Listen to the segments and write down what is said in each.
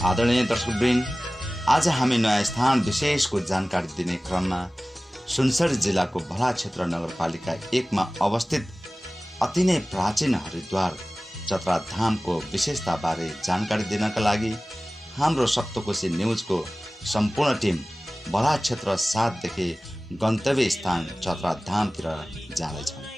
आदरणीय दर्शकवृन्द, आज हामी नयाँ स्थान विशेषको जानकारी दिने क्रममा सुनसरी जिल्लाको भला क्षेत्र नगरपालिका 1 मा अवस्थित अति नै प्राचीन हरिद्वार चतरा धामको विशेषताबारे जानकारी दिनका लागि हाम्रो सप्तकोशी न्युजको सम्पूर्ण टिम भला क्षेत्र 7 देखि गन्तव्य स्थान चतरा धामतिर जाँदैछौँ।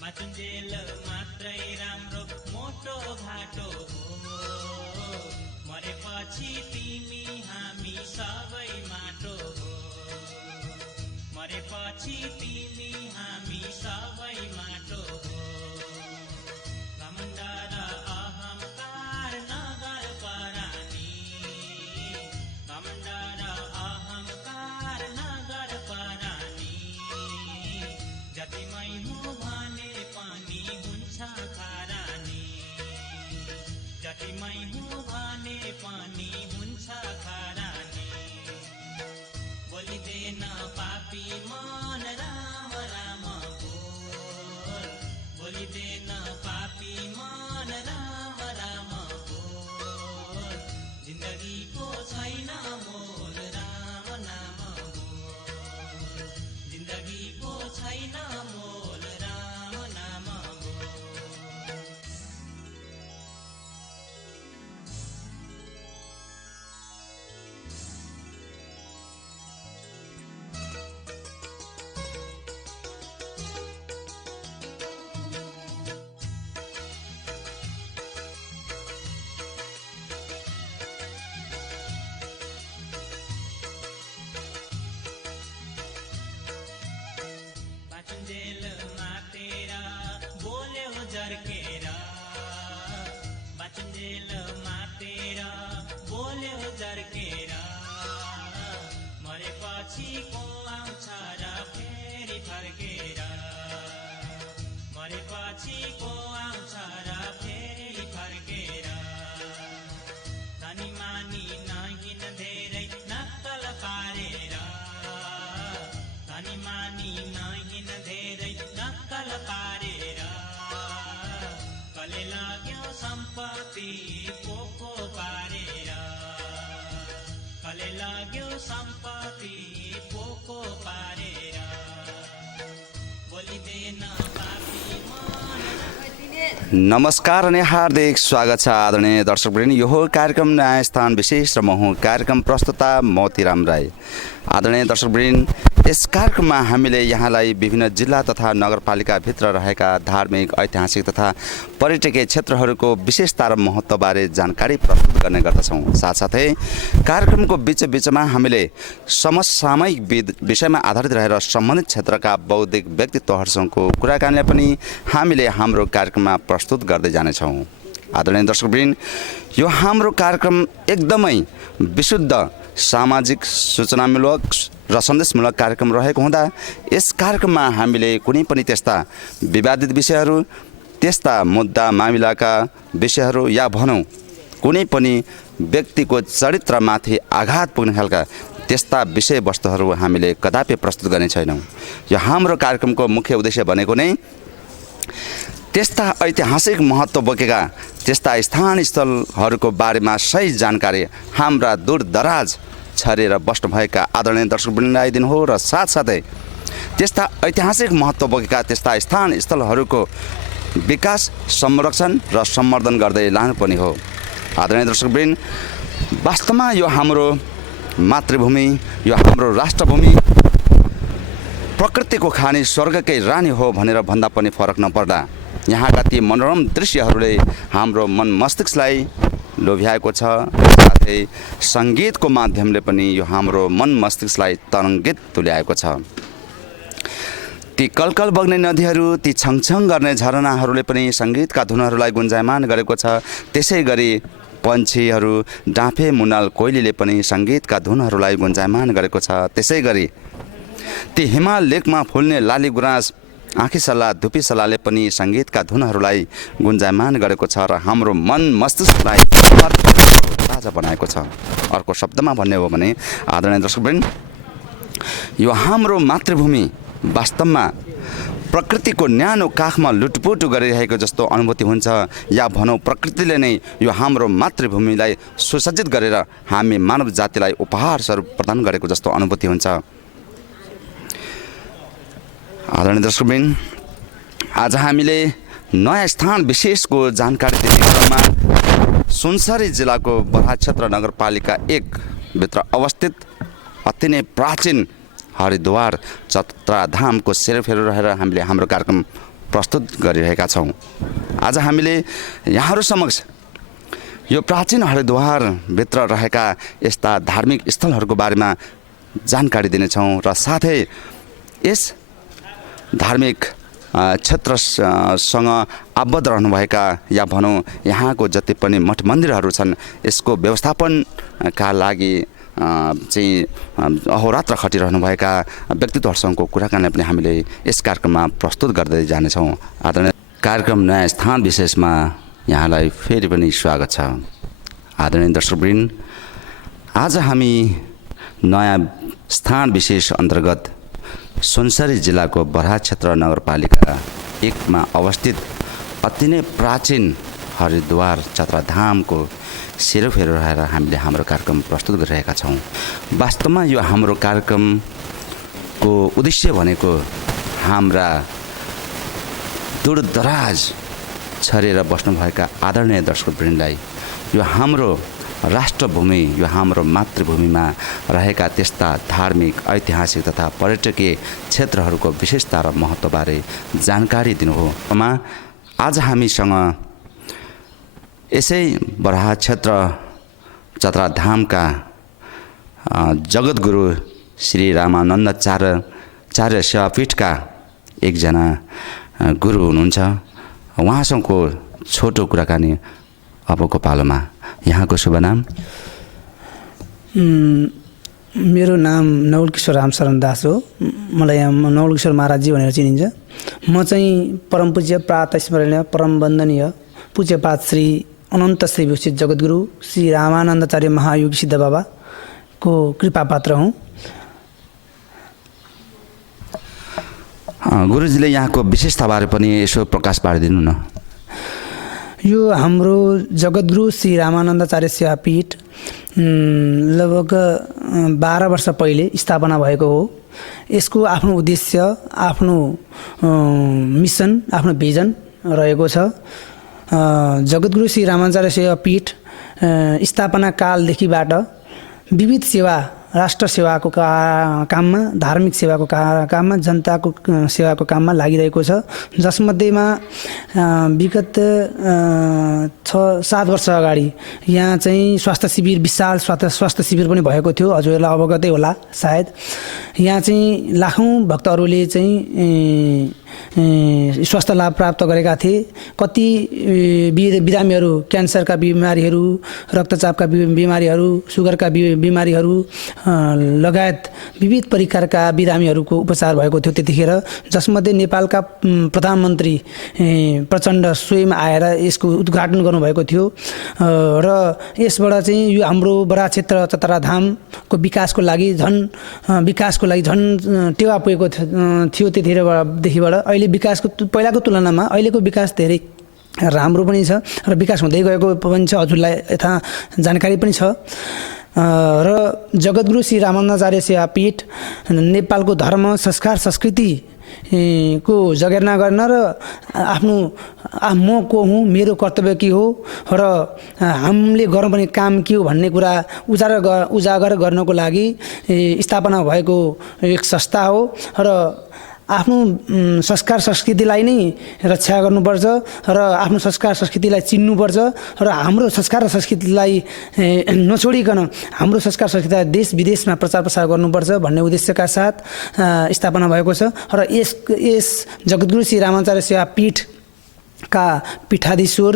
मातुन्जेल मात्रै राम्रो मोटो घाटो हो, मरेपछि तिमी हामी सबै माटो हो, मरेपछि तिमी हामी सबै माटो हो। घमण्ड र अहंकार नगर परानी, घमण्ड र अहंकार नगर परानी, जतिमै हुँ भने पनि हुन्छ खरानी, जतिमै हुँ भने पनि हुन्छ खरानी। बोलिदेन पापी मन राम राम बोल, बोलिदेन पापी मन राम राम बोल, जिन्दगीको छैन मोल राम नाम बोल, जिन्दगीको छैन मोल राम नाम बोल। बाचुन्जेल मातेर बोल्यो जर्केर, बाचुन्जेल मातेर बोल्यो जर्केर, मरेपछि को आउँछ र फेरि फर्केर, मरेपछि को आउँछ र फेरि फर्केर। धनी मानी नहिन धेरै नक्कल पारेर, धनी मानी नहिन धेरै नक्कल पारेर, कले लाग्यो सम्पत्ति पोको पारेर, कले लाग्यो सम्पत्ति पोको पारेर। बोलिदेन पापी मन। नमस्कार अनि हार्दिक स्वागत छ आदरणीय दर्शकवृन्द। यो हो कार्यक्रम नयाँ स्थान विशेष र म हुँ कार्यक्रम प्रस्तुता मोतीराम राई। आदरणीय दर्शकवृन्द, यस कार्यक्रममा हामीले यहाँलाई विभिन्न जिल्ला तथा नगरपालिकाभित्र रहेका धार्मिक, ऐतिहासिक तथा पर्यटकीय क्षेत्रहरूको विशेषता र महत्त्वबारे जानकारी प्रस्तुत गर्ने गर्दछौँ। साथसाथै कार्यक्रमको बीचमा हामीले समसामयिक विषयमा आधारित रहेर सम्बन्धित क्षेत्रका बौद्धिक व्यक्तित्वहरूसँगको कुराकानीलाई पनि हामीले हाम्रो कार्यक्रममा प्रस्तुत गर्दै जानेछौँ। आदरणीय दर्शकवृन्द, यो हाम्रो कार्यक्रम एकदमै विशुद्ध सामाजिक सूचनामूलक र सन्देशमूलक कार्यक्रम रहेको हुँदा यस कार्यक्रममा हामीले कुनै पनि त्यस्ता विवादित विषयहरू, त्यस्ता मुद्दा मामिलाका विषयहरू या भनौँ कुनै पनि व्यक्तिको चरित्रमाथि आघात पुग्ने खालका त्यस्ता विषयवस्तुहरू हामीले कदापि प्रस्तुत गर्ने छैनौँ। यो हाम्रो कार्यक्रमको मुख्य उद्देश्य भनेको नै त्यस्ता ऐतिहासिक महत्त्व बोकेका त्यस्ता स्थान स्थलहरूको बारेमा सही जानकारी हाम्रा दूरदराज छरेर बस्नुभएका आदरणीय दर्शकवृन्दलाई दिन हो र साथसाथै त्यस्ता ऐतिहासिक महत्त्व बोकेका त्यस्ता स्थान स्थलहरूको विकास संरक्षण र सम्वर्धन गर्दै लानुपर्ने हो। आदरणीय दर्शकवृन्द, वास्तवमा यो हाम्रो मातृभूमि, यो हाम्रो राष्ट्रभूमि प्रकृतिको खानी स्वर्गकै रानी हो भनेर भन्दा पनि फरक नपर्दा यहाँका ती मनोरम दृश्यहरूले हाम्रो मन मस्तिष्कलाई लोभ्याएको छ। साथै सङ्गीतको माध्यमले पनि यो हाम्रो मन मस्तिष्कलाई तरङ्गित तुल्याएको छ। ती कलकल बग्ने नदीहरू, ती छङछङ गर्ने झरनाहरूले पनि सङ्गीतका धुनहरूलाई गुन्जायमान गरेको छ। त्यसै गरी पन्छीहरू, डाँफे मुनाल कोइलीले पनि सङ्गीतका धुनहरूलाई गुन्जायमान गरेको छ। त्यसै गरी ती हिमाल लेकमा फुल्ने लाली गुराँस, आँखीसल्ला, धुपीसल्लाले पनि सङ्गीतका धुनहरूलाई गुन्जायमान गरेको छ र हाम्रो मन मस्तिष्कलाई ताजा बनाएको छ। अर्को शब्दमा भन्ने हो भने आदरणीय दर्शकवृन्द, यो हाम्रो मातृभूमि वास्तवमा प्रकृतिको न्यानो काखमा लुटपुट गरिरहेको जस्तो अनुभूति हुन्छ, या भनौँ प्रकृतिले नै यो हाम्रो मातृभूमिलाई सुसज्जित गरेर हामी मानव जातिलाई उपहार स्वरूप प्रदान गरेको जस्तो अनुभूति हुन्छ। आदरणीय दर्शकवृन्द, आज हामीले नयाँ स्थान विशेषको जानकारी दिने क्रममा सुनसरी जिल्लाको बराहा क्षेत्र नगरपालिका 1 भित्र अवस्थित अति नै प्राचीन हरिद्वार चत्राधामको सेरोफेरो रहेर हामीले हाम्रो कार्यक्रम प्रस्तुत गरिरहेका छौँ। आज हामीले यहाँहरू समक्ष यो प्राचीन हरिद्वारभित्र रहेका यस्ता धार्मिक स्थलहरूको बारेमा जानकारी दिनेछौँ र साथै यस धार्मिक क्षेत्रसँग आबद्ध रहनुभएका या भनौँ यहाँको जति पनि मठ मन्दिरहरू छन् यसको व्यवस्थापनका लागि चाहिँ अहोरात्र खटिरहनुभएका व्यक्तित्वहरूसँगको कुराकानी पनि हामीले यस कार्यक्रममा प्रस्तुत गर्दै जानेछौँ। आदरणीय कार्यक्रम नयाँ स्थान विशेषमा यहाँलाई फेरि पनि स्वागत छ। आदरणीय दर्शकवृन्द, आज हामी नयाँ स्थान विशेष अन्तर्गत सुनसरी जिल्लाको बराहा क्षेत्र नगरपालिका 1 मा अवस्थित अति नै प्राचीन हरिद्वार चत्राधामको सेरोफेरो रहेर हामीले हाम्रो कार्यक्रम प्रस्तुत गरिरहेका छौँ। वास्तवमा यो हाम्रो कार्यक्रमको उद्देश्य भनेको हाम्रा दूरदराज छरेर बस्नुभएका आदरणीय दर्शकवृन्दलाई यो हाम्रो राष्ट्रभूमि, यो हाम्रो मातृभूमिमा रहेका त्यस्ता धार्मिक, ऐतिहासिक तथा पर्यटकीय क्षेत्रहरूको विशेषता र महत्त्वबारे जानकारी दिनु हो। आज हामीसँग यसै बराहा क्षेत्र चत्राधामका जगद्गुरु श्री रामानन्दाचार्य सेवापीठका एकजना गुरु हुनुहुन्छ। उहाँसँगको छोटो कुराकानी अबको पालोमा। यहाँको शुभ नाम? मेरो नाम नवलकिशोर रामशरण दास हो। मलाई यहाँ नवलकिशोर महाराजजी भनेर चिनिन्छ। म चाहिँ परम पूज्य प्रात स्मरणीय परम वन्दनीय पूज्यपात श्री अनन्त श्री विभूषित जगद्गुरु श्री रामानन्दाचार्य महायोगी सिद्ध बाबाको कृपा पात्र हुँ। गुरुजीले यहाँको विशेषताबारे पनि यसो प्रकाश पारिदिनु न। यो हाम्रो जगद्गुरु श्री रामानन्दाचार्य सेवापीठ लगभग 12 वर्ष पहिले स्थापना भएको हो। यसको आफ्नो उद्देश्य, आफ्नो मिसन, आफ्नो भिजन रहेको छ। जगद्गुरु श्री रामानन्दाचार्य सेवापीठ स्थापना कालदेखिबाट विविध सेवा, राष्ट्र सेवाको काममा, धार्मिक सेवाको काममा, जनताको सेवाको काममा लागिरहेको छ। जसमध्येमा विगत 6-7 वर्ष अगाडि यहाँ चाहिँ स्वास्थ्य शिविर, विशाल स्वास्थ्य शिविर पनि भएको थियो। हजुरहरूलाई अवगतै होला सायद। यहाँ चाहिँ लाखौँ भक्तहरूले चाहिँ स्वास्थ्य लाभ प्राप्त गरेका थिए। कति बिरामीहरू, क्यान्सरका बिमारीहरू, रक्तचापका बिमारीहरू, सुगरका बिमारीहरू लगायत विविध प्रकारका बिरामीहरूको उपचार भएको थियो त्यतिखेर। जसमध्ये नेपालका प्रधानमन्त्री प्रचण्ड स्वयं आएर यसको उद्घाटन गर्नुभएको थियो र यसबाट चाहिँ यो हाम्रो बराहा क्षेत्र चत्राधामको विकासको लागि झन् टेवा पुगेको थियो त्यतिखेरदेखिबाट। अहिले विकासको पहिलाको तुलनामा अहिलेको विकास धेरै राम्रो पनि छ र विकास हुँदै गएको पनि छ। हजुरलाई यथा जानकारी पनि छ। र जगद्गुरु श्री रामानन्दाचार्य सेवापीठ नेपालको धर्म संस्कार संस्कृति को जगेर्ना गर्न र आफ्नो म को हुँ, मेरो कर्तव्य के हो र हामीले गर्नुपर्ने काम के हो भन्ने कुरा उजागर गर्नको लागि स्थापना भएको एक संस्था हो र आफ्नो संस्कार संस्कृतिलाई नै रक्षा गर्नुपर्छ र आफ्नो संस्कार संस्कृतिलाई चिन्नुपर्छ र हाम्रो संस्कार र संस्कृतिलाई नछोडिकन हाम्रो संस्कार संस्कृतिलाई देश विदेशमा प्रचार प्रसार गर्नुपर्छ भन्ने उद्देश्यका साथ स्थापना भएको छ र यस जगद्गुरु श्री रामाचार्य सेवापीठका पीठाधीश्वर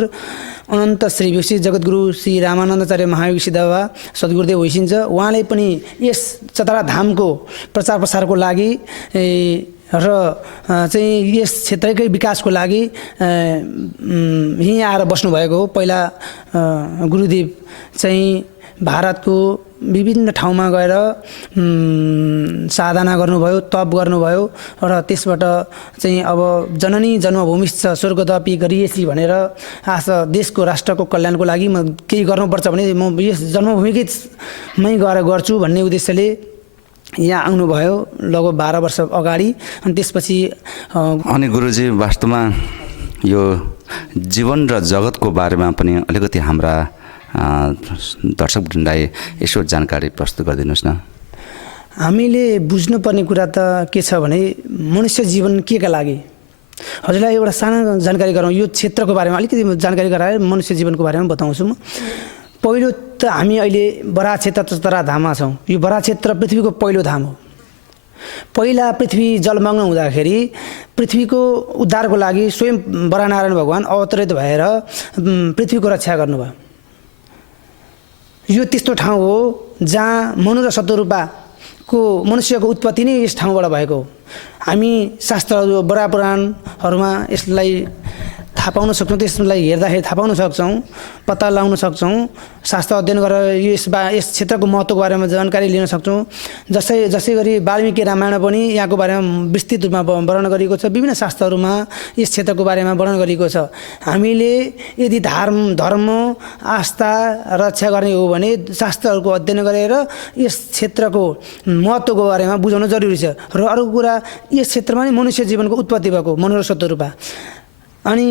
अनन्त श्री विकसित जगद्गुरु श्री रामानन्दाचार्य महायोगी सिद्धबाबा सद्गुरुदेव होइसिन्छ। उहाँले पनि यस चतरा धामको प्रचार प्रसारको लागि र चाहिँ यस क्षेत्रकै विकासको लागि यहीँ आएर बस्नुभएको हो। पहिला गुरुदेव चाहिँ भारतको विभिन्न ठाउँमा गएर साधना गर्नुभयो, तप गर्नुभयो र त्यसबाट चाहिँ अब जननी जन्मभूमिश्च स्वर्गदपि गरिएसी भनेर देशको राष्ट्रको कल्याणको लागि म केही गर्नुपर्छ भने म यस जन्मभूमिकै गएर गर्छु भन्ने उद्देश्यले यहाँ आउनुभयो लगभग 12 वर्ष अगाडि। अनि त्यसपछि अनि गुरुजी वास्तवमा यो जीवन र जगतको बारेमा पनि अलिकति हाम्रा दर्शकवृन्दलाई यसो जानकारी प्रस्तुत गरिदिनुहोस् न। हामीले बुझ्नुपर्ने कुरा त के छ भने मनुष्य जीवन के का लागि, हजुरलाई एउटा सानो जानकारी गराउँ। यो क्षेत्रको बारेमा अलिकति जानकारी गराएर मनुष्य जीवनको बारेमा बताउँछु म। पहिलो त हामी अहिले बराह क्षेत्र चतरा धाममा छौँ। यो बराह क्षेत्र पृथ्वीको पहिलो धाम हो। पहिला पृथ्वी जलमग्न हुँदाखेरि पृथ्वीको उद्धारको लागि स्वयं बराहनारायण भगवान अवतरित भएर पृथ्वीको रक्षा गर्नुभयो। यो त्यस्तो ठाउँ हो जहाँ मनु र शतरूपाको मनुष्यको उत्पत्ति नै यस ठाउँबाट भएको हो। हामी शास्त्रहरू बडा पुराणहरूमा यसलाई थाहा पाउन सक्छौँ, त्यसलाई हेर्दाखेरि थाहा पाउन सक्छौँ, पत्ता लगाउन सक्छौँ, शास्त्र अध्ययन गरेर यस क्षेत्रको महत्त्वको बारेमा जानकारी लिन सक्छौँ। जसै गरी वाल्मीकि रामायण पनि यहाँको बारेमा विस्तृत रूपमा वर्णन गरिएको छ। विभिन्न शास्त्रहरूमा यस क्षेत्रको बारेमा वर्णन गरिएको छ। हामीले यदि धर्म आस्था रक्षा गर्ने हो भने शास्त्रहरूको अध्ययन गरेर यस क्षेत्रको महत्त्वको बारेमा बुझाउन जरुरी छ। र अर्को कुरा यस क्षेत्रमा नै मनुष्य जीवनको उत्पत्ति भएको मनु र शतरूपा, अनि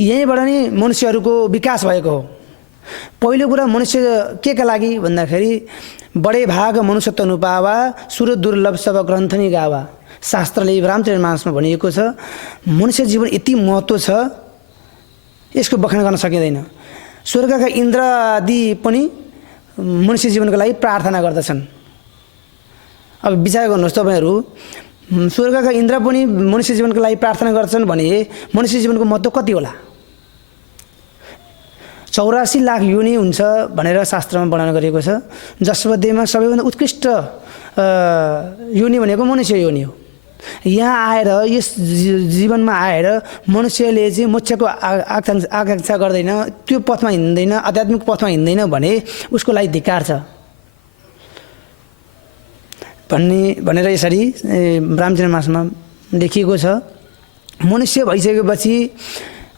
यहीँबाट नै मनुष्यहरूको विकास भएको हो। पहिलो कुरा मनुष्य के का लागि भन्दाखेरि बडे भाग मनुष्यत्व नुपावा सुर दुर्लभ सब ग्रन्थनी गावा, शास्त्रले रामचरितमानसमा भनिएको छ। मनुष्य जीवन यति महत्त्व छ यसको बखान गर्न सकिँदैन। स्वर्गका इन्द्र आदि पनि मनुष्य जीवनको लागि प्रार्थना गर्दछन्। अब विचार गर्नुहोस् तपाईँहरू, स्वर्गका इन्द्र पनि मनुष्य जीवनको लागि प्रार्थना गर्छन् भने मनुष्य जीवनको महत्त्व कति होला? 84 लाख योनि हुन्छ भनेर शास्त्रमा वर्णन गरिएको छ। जसमध्येमा सबैभन्दा उत्कृष्ट योनि भनेको मनुष्य योनि हो। यहाँ आएर यस जीवनमा आएर मनुष्यले चाहिँ मोक्षको आकांक्षा गर्दैन, त्यो पथमा हिँड्दैन, आध्यात्मिक पथमा हिँड्दैन भने उसको लागि धिक्कार छ भनेर यसरी रामचरितमानसमा लेखिएको छ। मनुष्य भइसकेपछि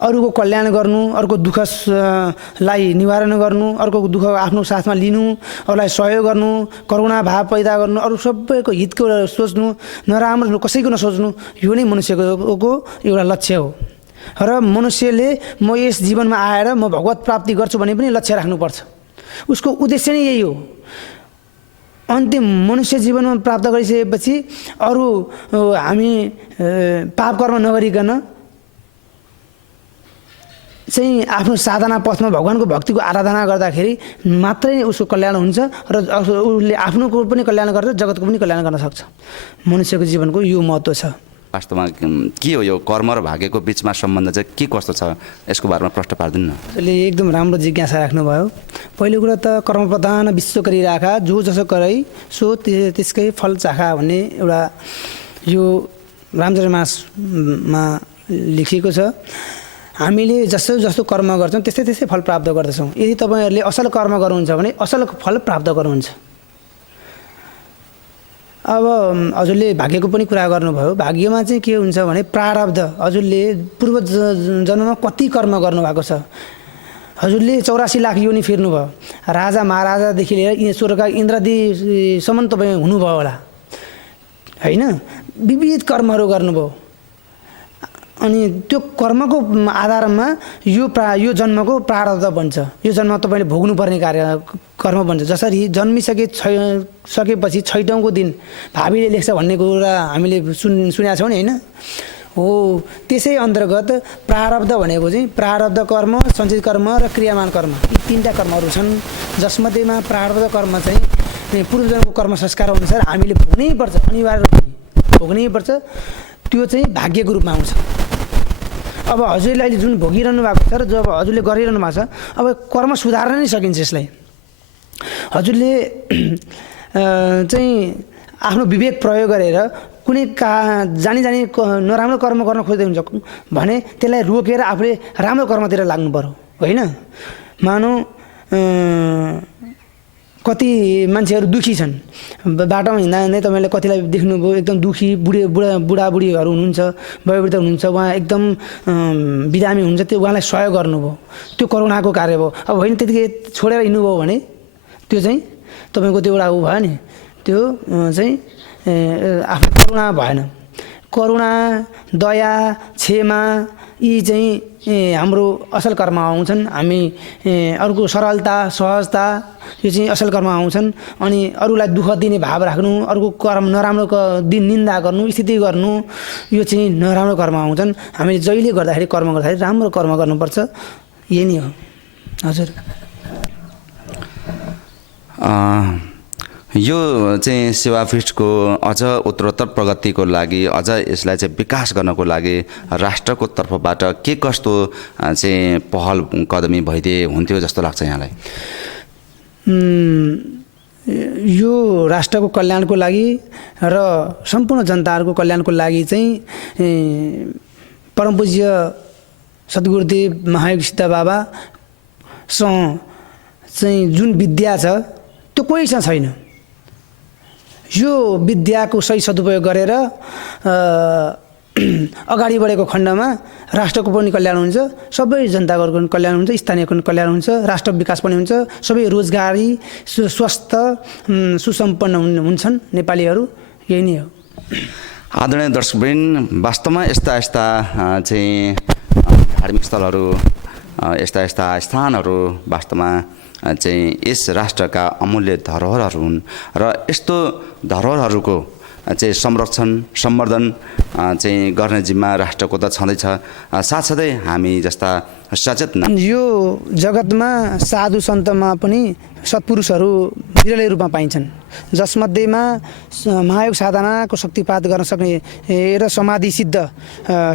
अरूको कल्याण गर्नु, अर्को दुःखलाई निवारण गर्नु, अर्को दुःख आफ्नो साथमा लिनु, अरूलाई सहयोग गर्नु, करुणा भाव पैदा गर्नु, अरू सबैको हितको सोच्नु, नराम्रो कसैको नसोच्नु, यो नै मनुष्यको एउटा लक्ष्य हो। र मनुष्यले म यस जीवनमा आएर म भगवत प्राप्ति गर्छु भने पनि लक्ष्य राख्नुपर्छ। उसको उद्देश्य नै यही हो। अन्तिम मनुष्य जीवनमा प्राप्त गरिसकेपछि अरू हामी पाप कर्म नगरिकन चाहिँ आफ्नो साधना पथमा भगवानको भक्तिको आराधना गर्दाखेरि मात्रै उसको कल्याण हुन्छ र उसले आफ्नोको पनि कल्याण गर्छ, जगतको पनि कल्याण गर्न सक्छ। मनुष्यको जीवनको यो महत्त्व छ। वास्तवमा के हो यो कर्म र भाग्यको बिचमा सम्बन्ध चाहिँ के कस्तो छ, यसको बारेमा प्रश्न पार्दिनु न। यसले एकदम राम्रो जिज्ञासा राख्नुभयो। पहिलो कुरा त कर्मप्रधान विश्व गरिराखा, जो जसो करै सो त्यसकै फल चाखा भन्ने एउटा यो रामचरितमानसमा लेखिएको छ। हामीले जस्तो कर्म गर्छौँ त्यस्तै फल प्राप्त गर्दछौँ। यदि तपाईँहरूले असल कर्म गर्नुहुन्छ भने असल फल प्राप्त गर्नुहुन्छ। अब हजुरले भाग्यको पनि कुरा गर्नुभयो। भाग्यमा चाहिँ के हुन्छ भने प्रारब्ध, हजुरले पूर्व जन्ममा कति कर्म गर्नुभएको छ हजुरले 84 लाख योनि फेर्नुभयो, राजा महाराजादेखि लिएर स्वर्गका इन्द्रादिसम्म तपाईँ हुनुभयो होला होइन, विविध कर्महरू गर्नुभयो। अनि त्यो कर्मको आधारमा यो जन्मको प्रारब्ध बन्छ, यो जन्म तपाईँले भोग्नुपर्ने कर्म बन्छ। जसरी सकेपछि छैटौँको दिन भावीले लेख्छ भन्ने कुरा हामीले सुनेका छौँ नि होइन हो। त्यसै अन्तर्गत प्रारब्ध भनेको चाहिँ प्रारब्ध कर्म, सञ्चित कर्म र क्रियामान कर्म, यी तीनटा कर्महरू छन्, जसमध्येमा प्रारब्ध कर्म चाहिँ पूर्वजन्मको कर्म संस्कार अनुसार हामीले भोग्नै पर्छ, अनिवार्य भोग्नै पर्छ। त्यो चाहिँ भाग्यको रूपमा आउँछ। अब हजुरले अहिले जुन भोगिरहनु भएको छ र जब हजुरले गरिरहनु भएको छ, अब कर्म सुधार्न नै सकिन्छ यसलाई। हजुरले चाहिँ आफ्नो विवेक प्रयोग गरेर कुनै जानी नराम्रो कर्म गर्न खोज्दै हुन्छ भने त्यसलाई रोकेर आफूले राम्रो कर्मतिर लाग्नु पर्यो होइन। मानौ कति मान्छेहरू दुखी छन्, बाटोमा हिँड्दा हिँड्दै तपाईँले कतिलाई देख्नुभयो एकदम दुखी बुढाबुढीहरू हुनुहुन्छ, वयोवृद्ध हुनुहुन्छ, उहाँ एकदम बिरामी हुनुहुन्छ, त्यो उहाँलाई सहयोग गर्नुभयो, त्यो करुणाको कार्य भयो। अब होइन त्यतिकै छोडेर हिँड्नुभयो भने त्यो चाहिँ तपाईँको त्यो एउटा ऊ भयो नि, त्यो चाहिँ आफ्नो करुणा भएन। करुणा, दया, क्षमा यी चाहिँ हाम्रो असल कर्म आउँछन्। हामी अर्को सरलता, सहजता यो चाहिँ असल कर्म आउँछन्। अनि अरूलाई दुःख दिने भाव राख्नु, अर्को कर्म नराम्रो निन्दा गर्नु, स्थिति गर्नु, यो चाहिँ नराम्रो कर्म आउँछन्। हामीले जहिले गर्दाखेरि कर्म गर्दाखेरि राम्रो कर्म गर्नुपर्छ, यही नै हो हजुर। यो चाहिँ सेवा फिस्टको अझ उत्तरोत्तर प्रगतिको लागि, अझ यसलाई चाहिँ विकास गर्नको लागि राष्ट्रको तर्फबाट के कस्तो चाहिँ पहल कदमी भइदिए हुन्थ्यो जस्तो लाग्छ यहाँलाई? यो राष्ट्रको कल्याणको लागि र सम्पूर्ण जनताहरूको कल्याणको लागि चाहिँ परम पूज्य सद्गुरुदेव महायोग सिद्ध बाबासँग चाहिँ जुन विद्या छ त्यो कोहीसँग छैन। यो विद्याको सही सदुपयोग गरेर अगाडि बढेको खण्डमा राष्ट्रको पनि कल्याण हुन्छ, सबै जनताको पनि कल्याण हुन्छ, स्थानीयको पनि कल्याण हुन्छ, राष्ट्र विकास पनि हुन्छ, सबै रोजगारी स्वस्थ सुसम्पन्न हुन्छन् नेपालीहरू, यही नै हो। आदरणीय दर्शकवृन्द, वास्तवमा यस्ता चाहिँ धार्मिक स्थलहरू, यस्ता स्थानहरू वास्तवमा चाहिँ यस राष्ट्रका अमूल्य धरोहरहरू हुन् र यस्तो धरोहरहरूको चाहिँ संरक्षण सम्वर्धन चाहिँ गर्ने जिम्मा राष्ट्रको त छँदैछ। साथसाथै हामी जस्ता सचेत यो जगतमा साधु सन्तमा पनि सत्पुरुषहरू विरलै रूपमा पाइन्छन्, जसमध्येमा महायोग साधनाको शक्तिपात गर्न सक्ने र समाधि सिद्ध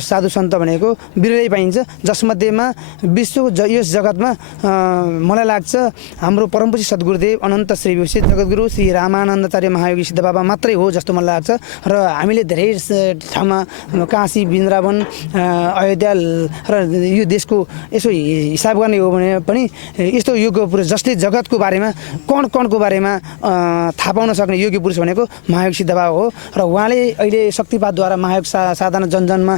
साधु सन्त भनेको विरलै पाइन्छ। जसमध्येमा यस जगतमा मलाई लाग्छ हाम्रो परमपूज्य सद्गुरुदेव अनन्त श्री विभूषित जगद्गुरु श्री रामानन्दाचार्य महायोगी सिद्ध बाबा मात्रै हो जस्तो मलाई लाग्छ। र हामीले धेरै ठाउँमा काशी, वृन्दावन, अयोध्या र यो देशको यसो हिसाब गर्ने हो भने पनि यस्तो योग्य पुरुष जसले जगतको बारेमा कणको बारेमा थाहा पाउन सक्ने योग्य पुरुष भनेको महायोग सिद्ध बाबा हो। र उहाँले अहिले शक्तिपातद्वारा महायोग साधना जनजनमा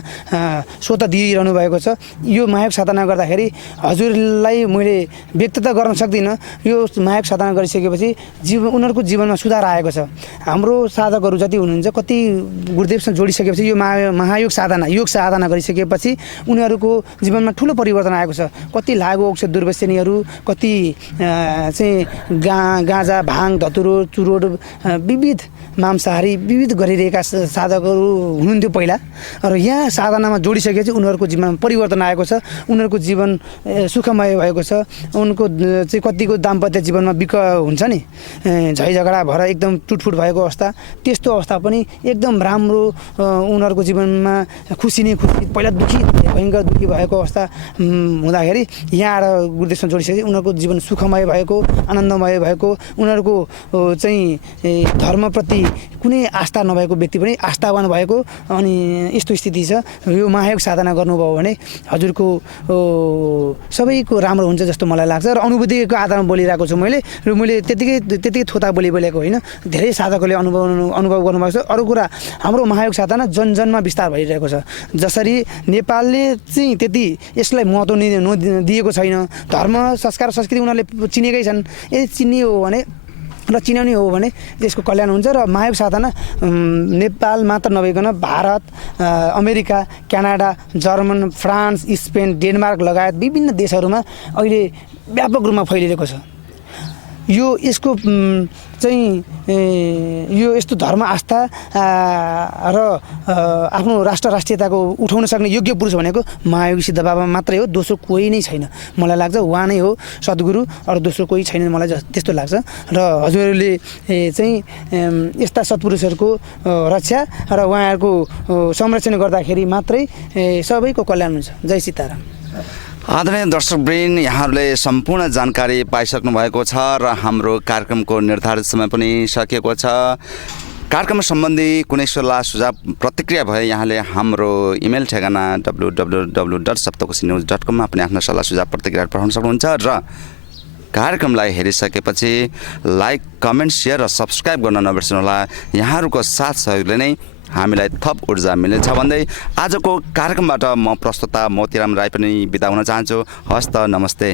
स्वत दिइरहनु भएको छ। यो महायोग साधना गर्दाखेरि हजुरलाई मैले व्यक्त त गर्न सक्दिनँ, यो महायोग साधना गरिसकेपछि उनीहरूको जीवनमा सुधार आएको छ। हाम्रो साधकहरू जति हुनुहुन्छ, कति गुरुदेवसँग जोडिसकेपछि यो महायोग साधना योग साधना गरिसकेपछि उनीहरूको जीवनमा ठुलो परिवर्तन आएको छ। कति लागु औषध दुर्व्यसनीहरू, कति चाहिँ गाँजा, भाङ, धतुरो, चुरोट, विविध मांसाहारी विविध गरिरहेका साधकहरू हुनुहुन्थ्यो पहिला, र यहाँ साधनामा जोडिसकेपछि उनीहरूको जीवनमा परिवर्तन आएको छ। उनीहरूको जीवन सुखमय भएको छ। उनको चाहिँ कतिको दाम्पत्य जीवनमा हुन्छ नि, झै झगडा भएर एकदम टुटफुट भएको अवस्था, त्यस्तो अवस्था पनि एकदम राम्रो उनीहरूको जीवनमा खुसी नै खुसी, पहिला दुखी भयङ्कर दुखी भएको अवस्था हुँदाखेरि यहाँ आएर गुरुदेवसँग जोडिसकेपछि उनीहरूको जीवन सुखमय भएको, आनन्दमय भएको, उनीहरूको चाहिँ धर्मप्रति कुनै आस्था नभएको व्यक्ति पनि आस्थावान भएको, अनि यस्तो स्थिति छ। यो महायोग साधना गर्नुभयो भने हजुरको सबैको राम्रो हुन्छ जस्तो मलाई लाग्छ। र अनुभूतिको आधारमा बोलिरहेको छु मैले, र मैले त्यतिकै थोता बोलेको होइन। धेरै साधकहरूले अनुभव गर्नुभएको छ। अरू कुरा, हाम्रो महायोग साधना जनजनमा विस्तार भइरहेको छ। जसरी नेपालले चाहिँ त्यति यसलाई महत्त्व दिएको छैन। धर्म संस्कार संस्कृति उनीहरूले चिनेकै छन्। यदि चिन्ने हो भने र चिनाउने हो भने त्यसको कल्याण हुन्छ। र माया साधना नेपाल मात्र नभइकन Bharat, America, Canada, German, France, Spain, Denmark लगायत विभिन्न देशहरूमा अहिले व्यापक रूपमा फैलिरहेको छ। यसको यो यस्तो धर्म आस्था र आफ्नो राष्ट्रियताको उठाउन सक्ने योग्य पुरुष भनेको महायोगी सिद्ध बाबा मात्रै हो। दोस्रो कोही नै छैन मलाई लाग्छ। उहाँ नै हो सद्गुरु, अरू दोस्रो कोही छैन मलाई त्यस्तो लाग्छ। र हजुरहरूले चाहिँ यस्ता सत्पुरुषहरूको रक्षा र उहाँहरूको संरक्षण गर्दाखेरि मात्रै सबैको कल्याण हुन्छ। जय सीताराम। आदरणीय दर्शकवृन्द, यहाँहरूले सम्पूर्ण जानकारी पाइसक्नु भएको छ र हाम्रो कार्यक्रमको निर्धारित समय पनि सकिएको छ। कार्यक्रम सम्बन्धी कुनै सल्लाह सुझाव प्रतिक्रिया भए यहाँले हाम्रो इमेल ठेगाना www.saptakoshi.news.com मा पनि आफ्नो सल्लाह सुझाव प्रतिक्रिया पठाउन सक्नुहुन्छ। र कार्यक्रमलाई हेरिसकेपछि लाइक, कमेन्ट, शेयर र सब्सक्राइब गर्न नबिर्सनुहोला। यहाँहरूको साथ सहयोगले नै हामीलाई थप ऊर्जा मिल्नेछ भन्दै आजको कार्यक्रमबाट म प्रस्तुता मोतीराम राई पनि बिदा हुन चाहन्छु। हस्त, नमस्ते।